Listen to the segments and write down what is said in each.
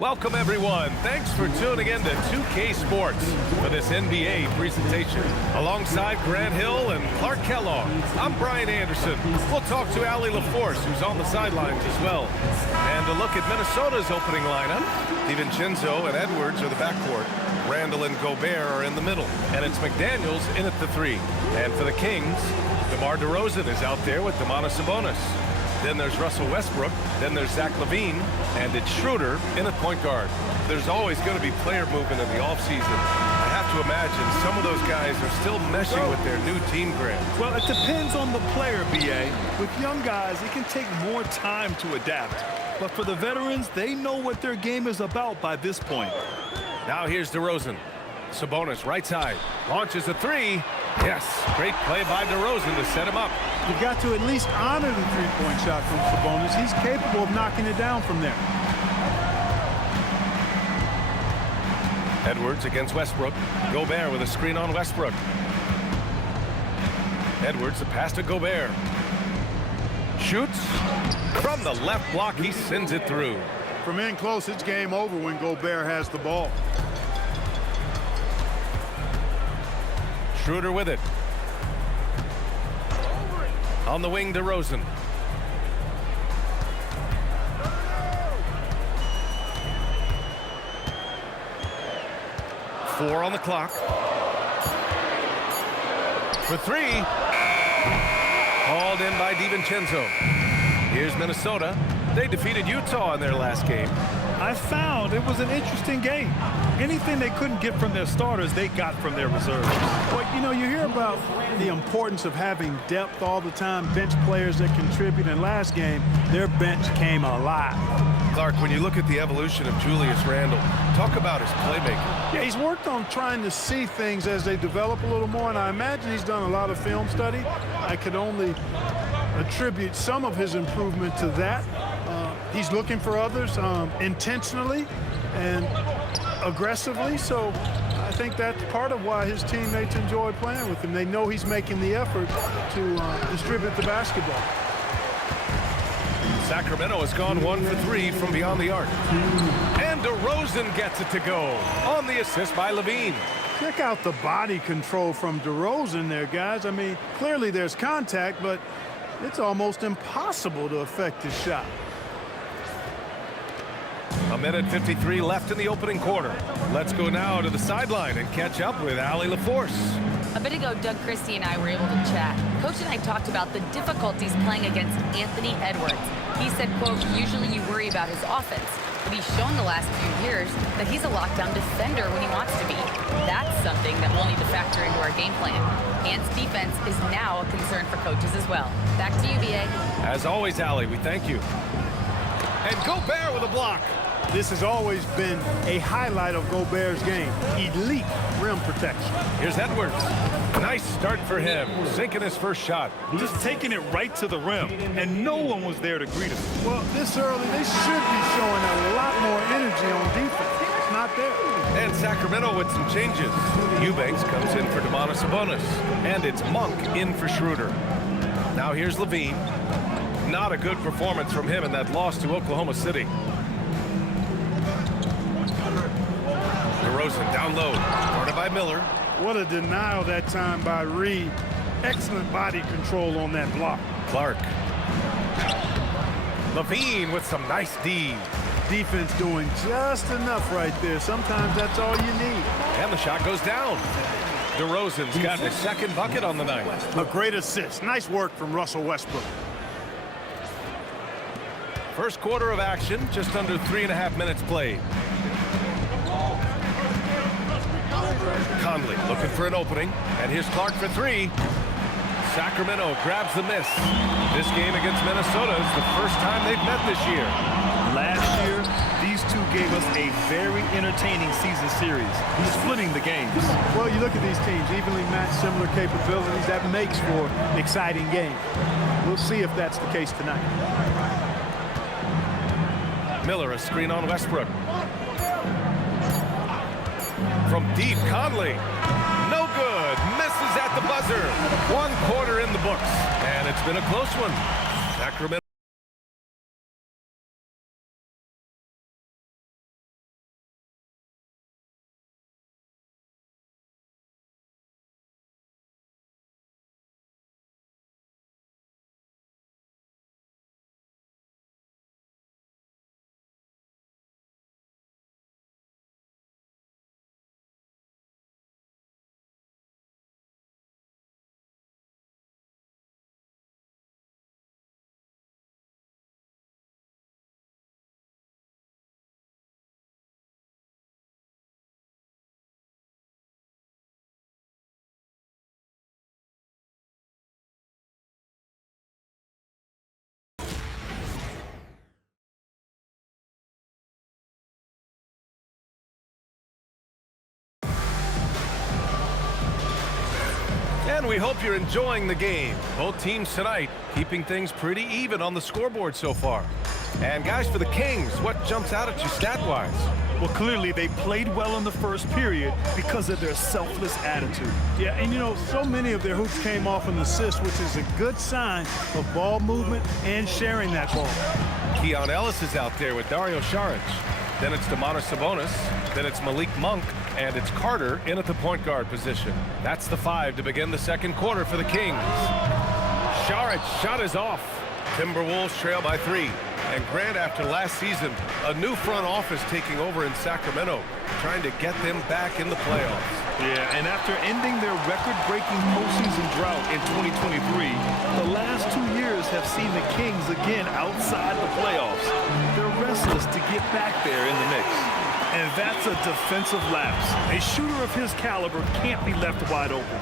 Welcome, everyone. Thanks for tuning in to 2K Sports for this NBA presentation. Alongside Grant Hill and Clark Kellogg, I'm Brian Anderson. We'll talk to Allie LaForce, who's on the sidelines as well. And a look at Minnesota's opening lineup. DiVincenzo and Edwards are the backcourt. Randall and Gobert are in the middle. And it's McDaniels in at the 3. And for the Kings, DeMar DeRozan is out there with Domantas Sabonis. Then there's Russell Westbrook. Then there's Zach LaVine. And it's Schroeder in at point guard. There's always going to be player movement in the offseason. I have to imagine some of those guys are still meshing with their new team, Grant. Well, it depends on the player, B.A. With young guys, it can take more time to adapt. But for the veterans, they know what their game is about by this point. Now here's DeRozan. Sabonis, right side. Launches a 3. Yes, great play by DeRozan to set him up. You've got to at least honor the three-point shot from Sabonis. He's capable of knocking it down from there. Edwards against Westbrook. Gobert with a screen on Westbrook. Edwards, the pass to Gobert. Shoots. From the left block, he sends it through. From in close, it's game over when Gobert has the ball. Schroeder with it. On the wing, DeRozan. Four on the clock. For 3. Hauled in by DiVincenzo. Here's Minnesota. They defeated Utah in their last game. I found it was an interesting game. Anything they couldn't get from their starters, they got from their reserves. Well, you know, you hear about the importance of having depth all the time, bench players that contribute. In last game, their bench came alive. Clark, when you look at the evolution of Julius Randle, talk about his playmaking. Yeah, he's worked on trying to see things as they develop a little more, and I imagine he's done a lot of film study. I could only attribute some of his improvement to that. He's looking for others intentionally and aggressively, so I think that's part of why his teammates enjoy playing with him. They know he's making the effort to distribute the basketball. Sacramento has gone 1 for 3 from beyond the arc. And DeRozan gets it to go on the assist by LaVine. Check out the body control from DeRozan there, guys. I mean, clearly there's contact, but it's almost impossible to affect his shot. A minute 53 left in the opening quarter. Let's go now to the sideline and catch up with Allie LaForce. A bit ago, Doug Christie and I were able to chat. Coach and I talked about the difficulties playing against Anthony Edwards. He said, quote, usually you worry about his offense, but he's shown the last few years that he's a lockdown defender when he wants to be. That's something that we'll need to factor into our game plan. Ant's defense is now a concern for coaches as well. Back to you, B.A. As always, Allie, we thank you. And Gobert with a block. This has always been a highlight of Gobert's game. Elite rim protection. Here's Edwards. Nice start for him. Sinking his first shot. Just taking it right to the rim, and no one was there to greet him. Well, this early, they should be showing a lot more energy on defense. It's not there. And Sacramento with some changes. Eubanks comes in for Domantas Sabonis. And it's Monk in for Schroeder. Now here's LaVine. Not a good performance from him in that loss to Oklahoma City. DeRozan down low, guarded by Miller. What a denial that time by Reed. Excellent body control on that block. Clark. LaVine with some nice D. Defense doing just enough right there. Sometimes that's all you need. And the shot goes down. DeRozan's got his second bucket on the night. A great assist. Nice work from Russell Westbrook. First quarter of action, just under 3.5 minutes played. Conley looking for an opening, and here's Clark for 3. Sacramento grabs the miss. This game against Minnesota is the first time they've met this year. Last year, these two gave us a very entertaining season series, splitting the games. Well, you look at these teams, evenly matched, similar capabilities. That makes for an exciting game. We'll see if that's the case tonight. Miller, a screen on Westbrook. From deep, Conley. No good. Misses at the buzzer. 1 quarter in the books. And it's been a close one. Sacramento. we hope you're enjoying the game. Both teams tonight keeping things pretty even on the scoreboard so far. And guys, for the Kings, what jumps out at you stat-wise? Well, clearly they played well in the first period because of their selfless attitude. Yeah, and you know, so many of their hoops came off an assist, which is a good sign of ball movement and sharing that ball. Keon Ellis is out there with Dario Saric. Then it's Domantas Sabonis. Then it's Malik Monk. And it's Carter in at the point guard position. That's the 5 to begin the second quarter for the Kings. Saric shot is off. Timberwolves trail by 3. And Grant, after last season, a new front office taking over in Sacramento, trying to get them back in the playoffs. Yeah, and after ending their record-breaking postseason drought in 2023, the last 2 years have seen the Kings again outside the playoffs. They're restless to get back there in the mix. And that's a defensive lapse. A shooter of his caliber can't be left wide open.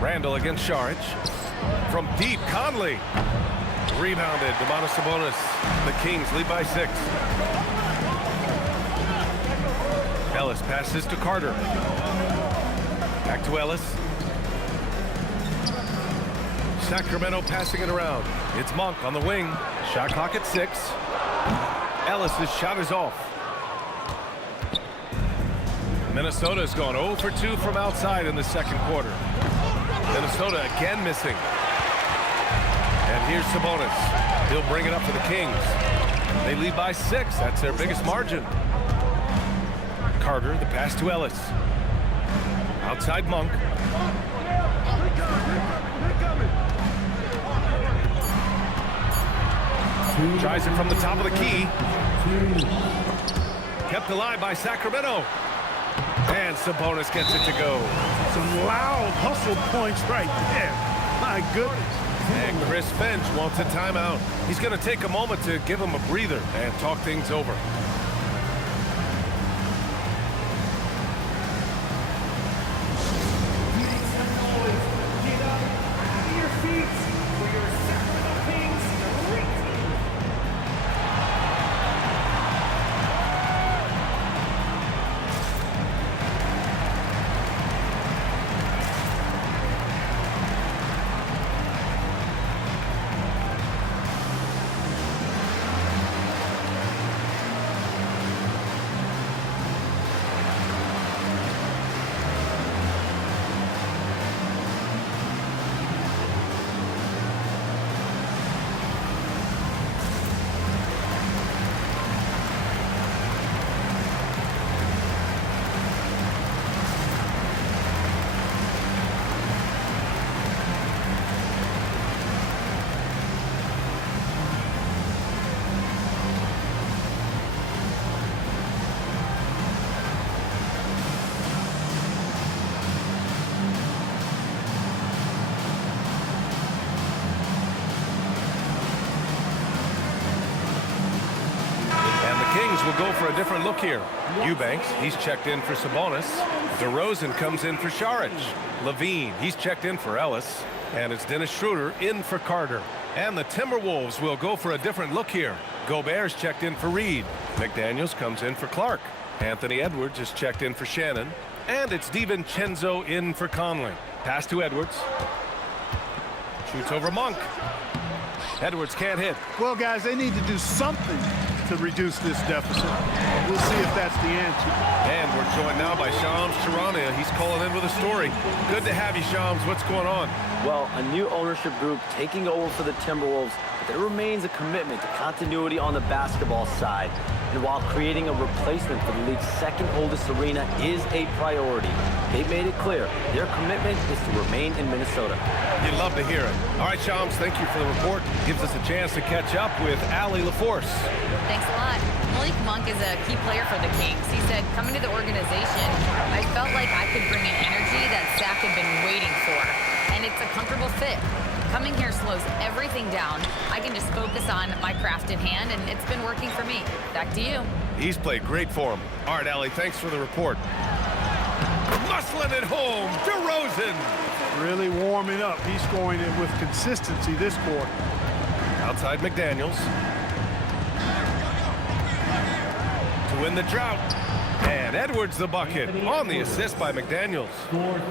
Randall against Saric. From deep, Conley. Rebounded, Domantas Sabonis. The Kings lead by 6. Ellis passes to Carter. Back to Ellis. Sacramento passing it around. It's Monk on the wing. Shot clock at 6. Ellis' shot is off. Minnesota's gone 0 for 2 from outside in the second quarter. Minnesota again missing. And here's Sabonis. He'll bring it up for the Kings. They lead by 6. That's their biggest margin. Carter, the pass to Ellis. Outside Monk. Tries it from the top of the key. Kept alive by Sacramento. And Sabonis gets it to go. Some loud hustle points right there. My goodness. And Chris Finch wants a timeout. He's going to take a moment to give him a breather and talk things over. Will go for a different look here. Eubanks, he's checked in for Sabonis. DeRozan comes in for Saric. Levine, he's checked in for Ellis. And it's Dennis Schroeder in for Carter. And the Timberwolves will go for a different look here. Gobert's checked in for Reed. McDaniels comes in for Clark. Anthony Edwards is checked in for Shannon. And it's DiVincenzo in for Conley. Pass to Edwards. Shoots over Monk. Edwards can't hit. Well, guys, they need to do something to reduce this deficit. We'll see if that's the answer. And we're joined now by Shams Charania. He's calling in with a story. Good to have you, Shams. What's going on? Well, a new ownership group taking over for the Timberwolves, but there remains a commitment to continuity on the basketball side. And while creating a replacement for the league's second oldest arena is a priority, they've made it clear their commitment is to remain in Minnesota. You'd love to hear it. All right, Shams, thank you for the report. Gives us a chance to catch up with Allie LaForce. Thanks a lot. Malik Monk is a key player for the Kings. He said, coming to the organization, I felt like I could bring an energy that Sac had been waiting for. And it's a comfortable fit. Coming here slows everything down. I can just focus on my craft in hand, and it's been working for me. Back to you. He's played great for him. All right, Allie, thanks for the report. Muscling it home, DeRozan. Really warming up. He's scoring it with consistency this quarter. Outside McDaniels. To win the drought. And Edwards the bucket on the assist by McDaniels.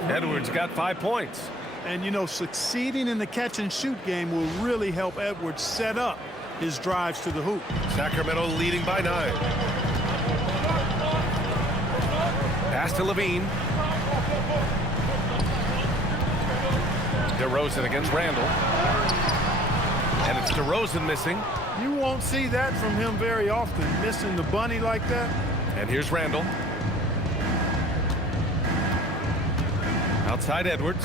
Edwards got 5 points. And, you know, succeeding in the catch-and-shoot game will really help Edwards set up his drives to the hoop. Sacramento leading by 9. Pass to Levine. DeRozan against Randall. And it's DeRozan missing. You won't see that from him very often, missing the bunny like that. And here's Randall. Outside Edwards.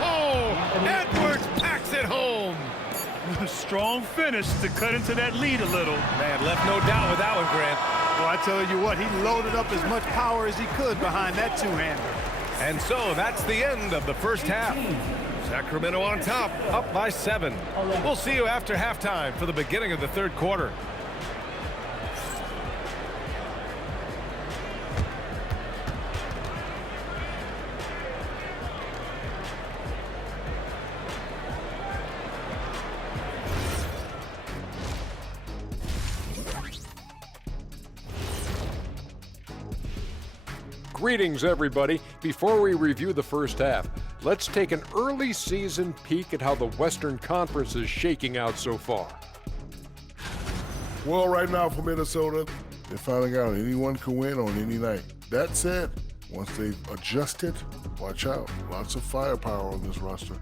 Oh! Edwards packs it home. A strong finish to cut into that lead a little. Man, left no doubt with that one, Grant. Well, I tell you what, he loaded up as much power as he could behind that two-hander. And so that's the end of the first half. Sacramento on top, up by 7. We'll see you after halftime for the beginning of the third quarter. Greetings, everybody. Before we review the first half, let's take an early season peek at how the Western Conference is shaking out so far. Well, right now for Minnesota, they're finding out anyone can win on any night. That said, once they've adjusted, watch out. Lots of firepower on this roster.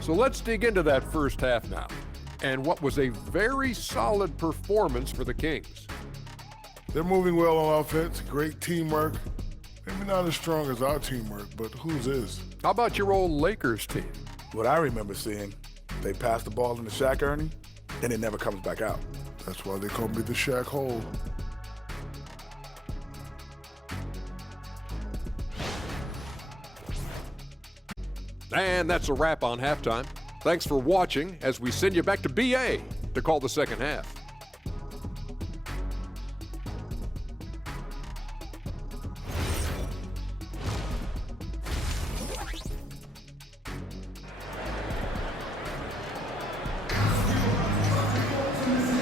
So let's dig into that first half now, and what was a very solid performance for the Kings. They're moving well on offense, great teamwork. Maybe not as strong as our teamwork, but whose is? How about your old Lakers team? What I remember seeing, they pass the ball into Shaq Ernie, and it never comes back out. That's why they call me the Shaq Hole. And that's a wrap on halftime. Thanks for watching as we send you back to BA to call the second half.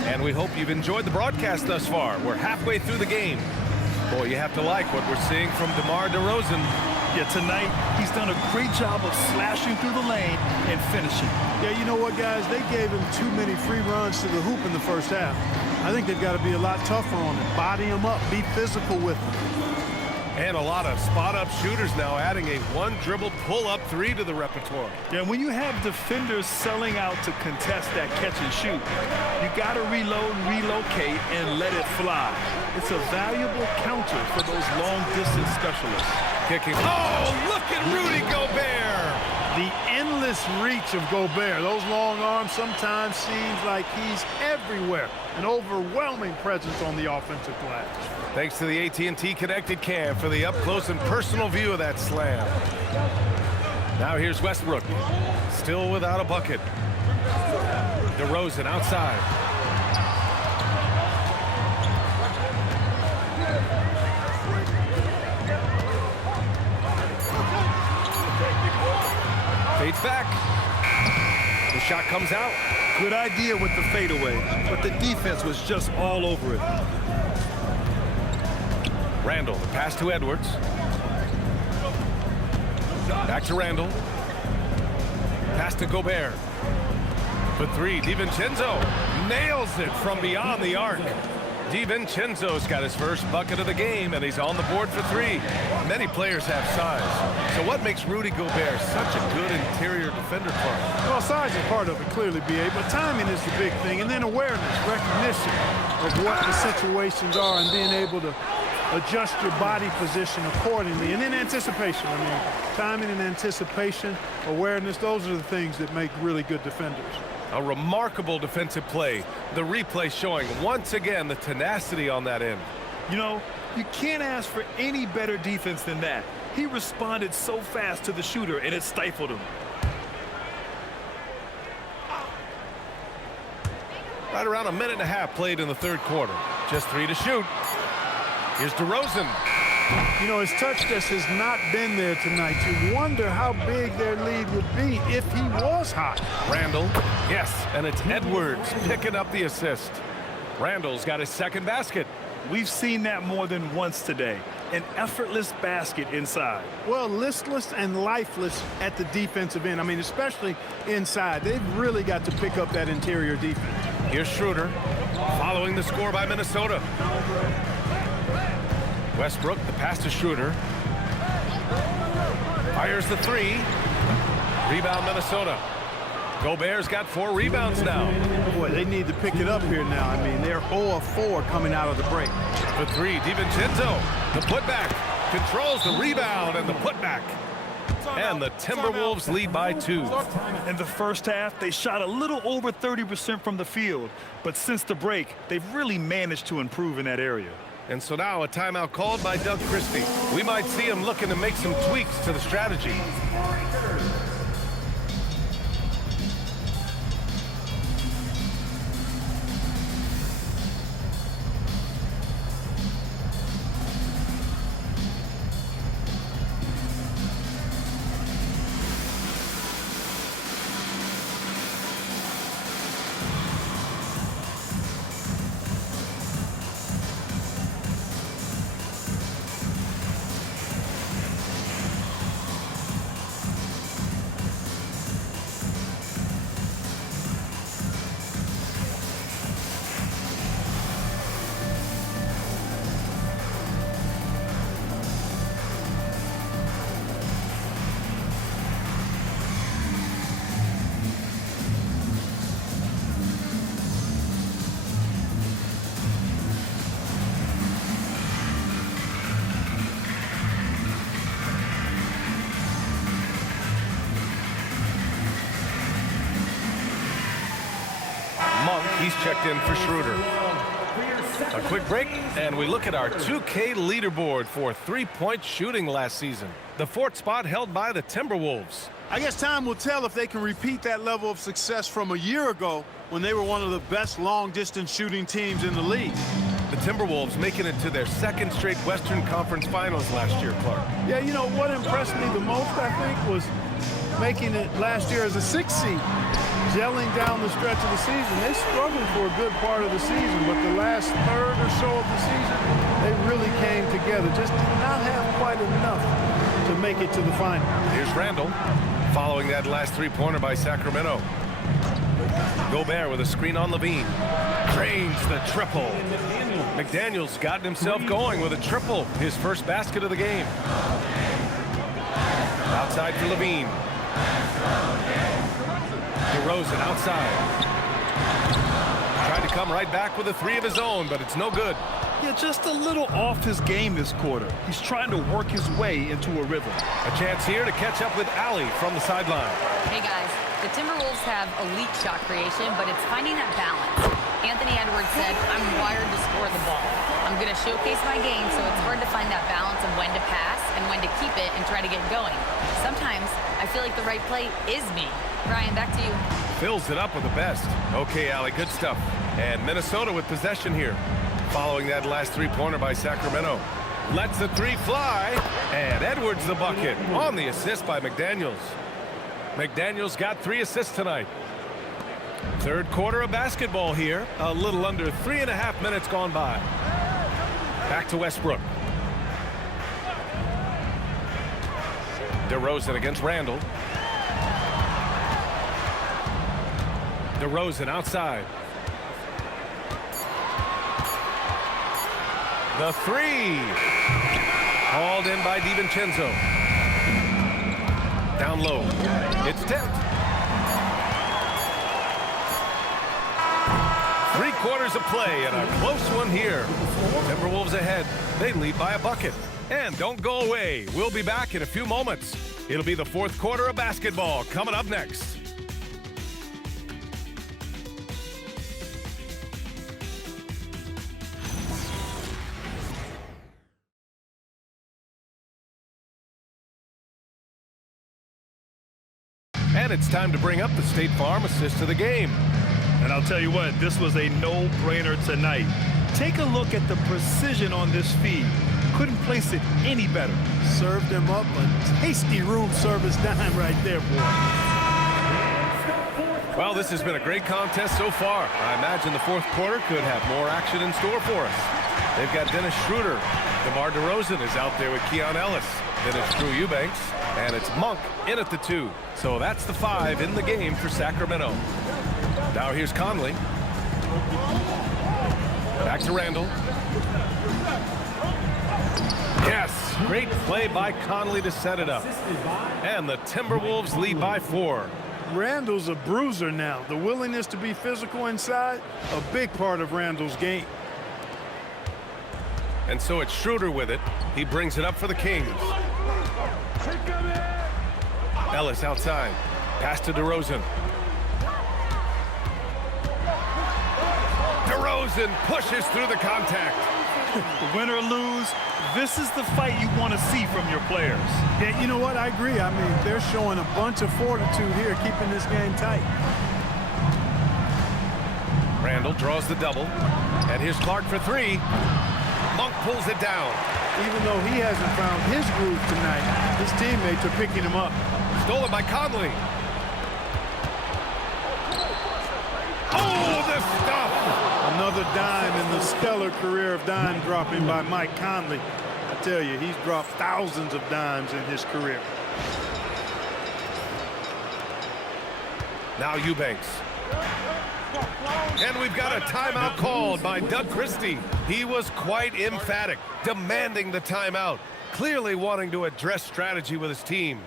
And we hope you've enjoyed the broadcast thus far. We're halfway through the game. Boy, you have to like what we're seeing from DeMar DeRozan. Yeah, tonight he's done a great job of slashing through the lane and finishing. Yeah, you know what, guys? They gave him too many free runs to the hoop in the first half. I think they've got to be a lot tougher on him. Body him up, be physical with him. And a lot of spot-up shooters now, adding a one-dribble pull-up 3 to the repertoire. Yeah, when you have defenders selling out to contest that catch and shoot, you got to reload, relocate, and let it fly. It's a valuable counter for those long-distance specialists. Kicking. Oh, look at Rudy Gobert! The endless reach of Gobert. Those long arms sometimes seems like he's everywhere. An overwhelming presence on the offensive glass. Thanks to the AT&T Connected Cam for the up-close and personal view of that slam. Now here's Westbrook, still without a bucket. DeRozan outside. Fades back. The shot comes out. Good idea with the fadeaway, but the defense was just all over it. Randall, the pass to Edwards. Back to Randall. Pass to Gobert. For 3, DiVincenzo nails it from beyond the arc. DiVincenzo's got his first bucket of the game, and he's on the board for 3. Many players have size. So what makes Rudy Gobert such a good interior defender for him? Well, size is part of it, clearly, B.A., but timing is the big thing, and then awareness, recognition of what the situations are and being able to adjust your body position accordingly. And then anticipation. I mean, timing and anticipation, awareness, those are the things that make really good defenders. A remarkable defensive play. The replay showing once again the tenacity on that end. You know, you can't ask for any better defense than that. He responded so fast to the shooter, and it stifled him. Right around a minute and a half played in the third quarter. Just 3 to shoot. Here's DeRozan. You know, his touch just has not been there tonight. You wonder how big their lead would be if he was hot. Randall, yes, and it's Edwards picking up the assist. Randall's got his second basket. We've seen that more than once today. An effortless basket inside. Well, listless and lifeless at the defensive end. I mean, especially inside. They've really got to pick up that interior defense. Here's Schroeder, following the score by Minnesota. Westbrook, the pass to Schroeder. Fires the three. Rebound, Minnesota. Gobert's got 4 rebounds now. Boy, they need to pick it up here now. I mean, they're 0 of 4 coming out of the break. The three, DiVincenzo, the putback, controls the rebound and the putback. And the Timberwolves lead by 2. In the first half, they shot a little over 30% from the field. But since the break, they've really managed to improve in that area. And so now a timeout called by Doug Christie. We might see him looking to make some tweaks to the strategy. He's checked in for Schroeder. A quick break, and we look at our 2K leaderboard for three-point shooting last season. The 4th spot held by the Timberwolves. I guess time will tell if they can repeat that level of success from a year ago when they were one of the best long-distance shooting teams in the league. The Timberwolves making it to their 2nd straight Western Conference Finals last year, Clark. Yeah, you know, what impressed me the most, I think, was making it last year as a 6th seed. Gelling down the stretch of the season. They struggled for a good part of the season, but the last third or so of the season, they really came together. Just did not have quite enough to make it to the final. Here's Randall, following that last three-pointer by Sacramento. Gobert with a screen on Levine. Drains the triple. McDaniels gotten himself going with a triple, his first basket of the game. Outside for Levine. DeRozan outside. Tried to come right back with a 3 of his own, but it's no good. Yeah, just a little off his game this quarter. He's trying to work his way into a rhythm. A chance here to catch up with Allie from the sideline. Hey guys, the Timberwolves have elite shot creation, but it's finding that balance. Anthony Edwards said, I'm wired to score the ball. I'm going to showcase my game, so it's hard to find that balance of when to pass and when to keep it and try to get going. Sometimes I feel like the right play is me. Brian, back to you. Fills it up with the best. Okay, Allie, good stuff. And Minnesota with possession here. Following that last three-pointer by Sacramento. Lets the 3 fly, and Edwards the bucket on the assist by McDaniels. McDaniels got 3 assists tonight. 3rd quarter of basketball here. A little under 3.5 minutes gone by. Back to Westbrook. DeRozan against Randall. DeRozan outside. The 3. Hauled in by DiVincenzo. Down low. It's tipped. 3 quarters of play and a close one here. Timberwolves ahead. They lead by a bucket. And don't go away. We'll be back in a few moments. It'll be the 4th quarter of basketball coming up next. And it's time to bring up the State Farm assist of the game. And I'll tell you what, this was a no-brainer tonight. Take a look at the precision on this feed. Couldn't place it any better. Served him up a tasty room service dime right there, boy. Well, this has been a great contest so far. I imagine the fourth quarter could have more action in store for us. They've got Dennis Schroeder. DeMar DeRozan is out there with Keon Ellis. Then it's Drew Eubanks, and it's Monk in at the 2. So that's the 5 in the game for Sacramento. Now here's Conley. Back to Randall. Yes, great play by Conley to set it up. And the Timberwolves lead by 4. Randall's a bruiser now. The willingness to be physical inside, a big part of Randall's game. And so it's Schroeder with it. He brings it up for the Kings. Ellis outside. Pass to DeRozan. DeRozan pushes through the contact. Win or lose, this is the fight you want to see from your players. Yeah, you know what? I agree. I mean, they're showing a bunch of fortitude here, keeping this game tight. Randall draws the double. And here's Clark for 3. Monk pulls it down. Even though he hasn't found his groove tonight, his teammates are picking him up. Stolen by Conley. Oh, the stuff! Another dime in the stellar career of dime dropping by Mike Conley. I tell you, he's dropped thousands of dimes in his career. Now Eubanks. And we've got a timeout called by Doug Christie. He was quite emphatic, demanding the timeout, clearly wanting to address strategy with his team.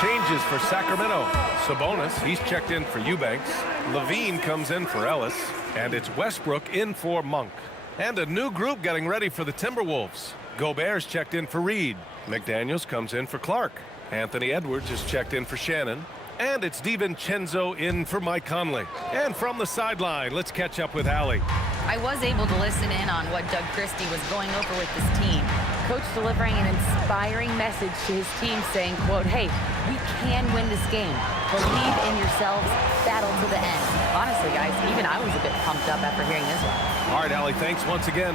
Changes for Sacramento. Sabonis, he's checked in for Eubanks. Levine comes in for Ellis. And it's Westbrook in for Monk. And a new group getting ready for the Timberwolves. Gobert's checked in for Reed. McDaniels comes in for Clark. Anthony Edwards is checked in for Shannon. And it's DiVincenzo in for Mike Conley. And from the sideline, let's catch up with Allie. I was able to listen in on what Doug Christie was going over with this team. Coach delivering an inspiring message to his team saying, quote, hey, we can win this game. Believe in yourselves, battle to the end. Honestly, guys, even I was a bit pumped up after hearing this one. All right, Allie, thanks once again.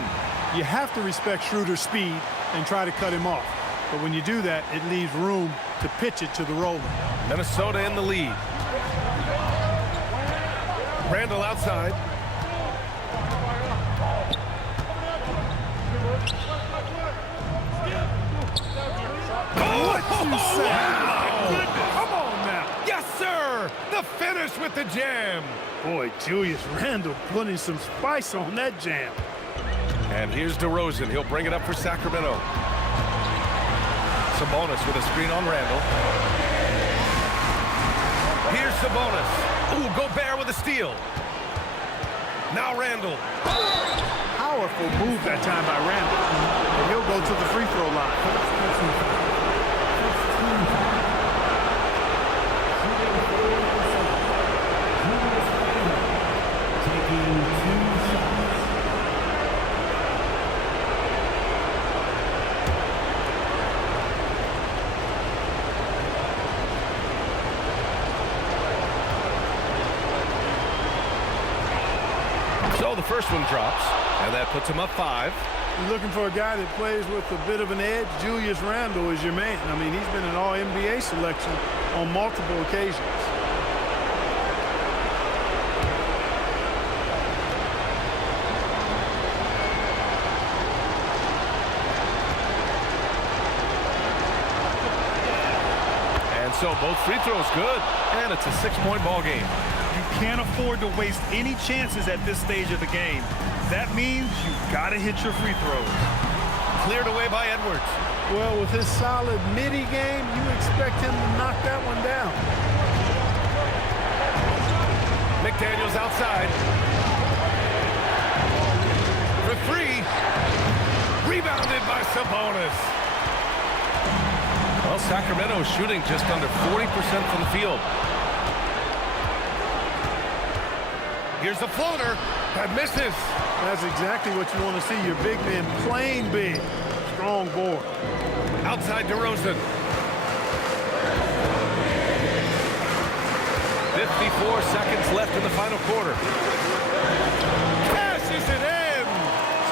You have to respect Schroeder's speed and try to cut him off. But when you do that, it leaves room to pitch it to the roller. Minnesota in the lead. Randall outside. What you say? Wow. Come on now. Yes, sir. The finish with the jam. Boy, Julius Randle putting some spice on that jam. And here's DeRozan. He'll bring it up for Sacramento. Sabonis with a screen on Randall. Here's Sabonis. Ooh, Gobert with a steal. Now Randall. Powerful move that time by Randall. And he'll go to the free throw line. So the first one drops, and that puts him up 5. You're looking for a guy that plays with a bit of an edge. Julius Randle is your man. I mean, he's been an All-NBA selection on multiple occasions. And so both free throws good, and it's a 6-point ball game. You can't afford to waste any chances at this stage of the game. That means you've got to hit your free throws. Cleared away by Edwards. Well, with his solid midi game, you expect him to knock that one down. McDaniels outside. For 3. Rebounded by Sabonis. Well, Sacramento is shooting just under 40% from the field. Here's the floater that misses. That's exactly what you want to see. Your big man playing big. Strong board. Outside DeRozan. 54 seconds left in the final quarter. Cashes it in.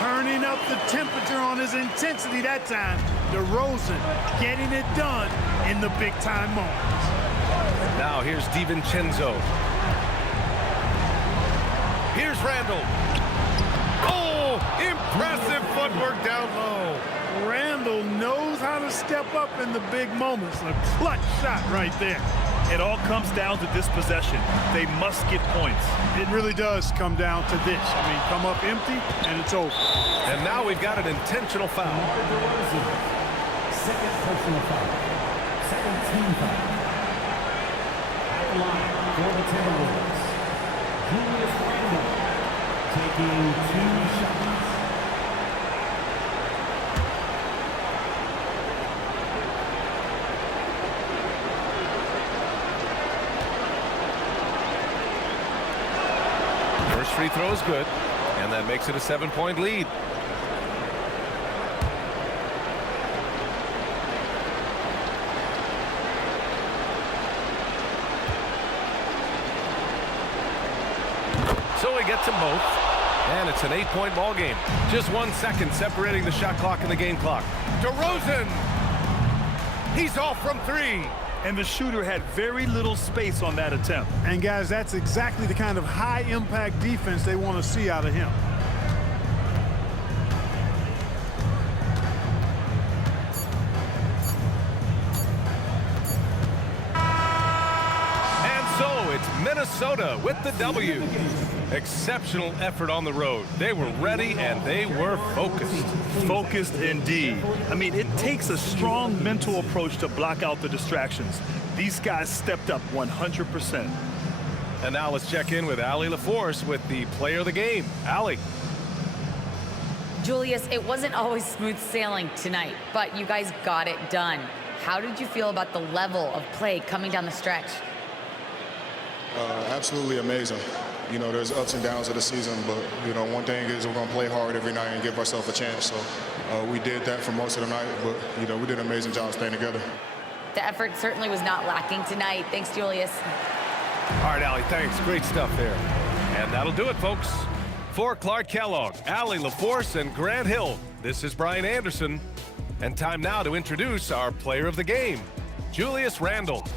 Turning up the temperature on his intensity that time. DeRozan getting it done in the big-time moments. Now here's DiVincenzo. Here's Randle. Oh, impressive footwork down low. Randle knows how to step up in the big moments. A clutch shot right there. It all comes down to this possession. They must get points. It really does come down to this. I mean, come up empty, and it's over. And now we've got an intentional foul. Second personal foul. Second team foul. At the line for the Timberwolves, Julius Randle taking 2 shots. First free throw is good, and that makes it a 7-point lead. So he gets them both, and it's an 8-point ball game. Just 1 second separating the shot clock and the game clock. DeRozan! He's off from 3. And the shooter had very little space on that attempt. And guys, that's exactly the kind of high-impact defense they want to see out of him. And so it's Minnesota with the W. Exceptional effort on the road. They were ready and they were focused. Focused indeed. I mean, it takes a strong mental approach to block out the distractions. These guys stepped up 100%. And now let's check in with Allie LaForce with the player of the game. Allie. Julius, it wasn't always smooth sailing tonight, but you guys got it done. How did you feel about the level of play coming down the stretch? Absolutely amazing. You know, there's ups and downs of the season, but, you know, one thing is we're going to play hard every night and give ourselves a chance. So we did that for most of the night, but, you know, we did an amazing job staying together. The effort certainly was not lacking tonight. Thanks, Julius. All right, Allie, thanks. Great stuff there. And that'll do it, folks. For Clark Kellogg, Allie LaForce, and Grant Hill, this is Brian Anderson. And time now to introduce our player of the game, Julius Randle.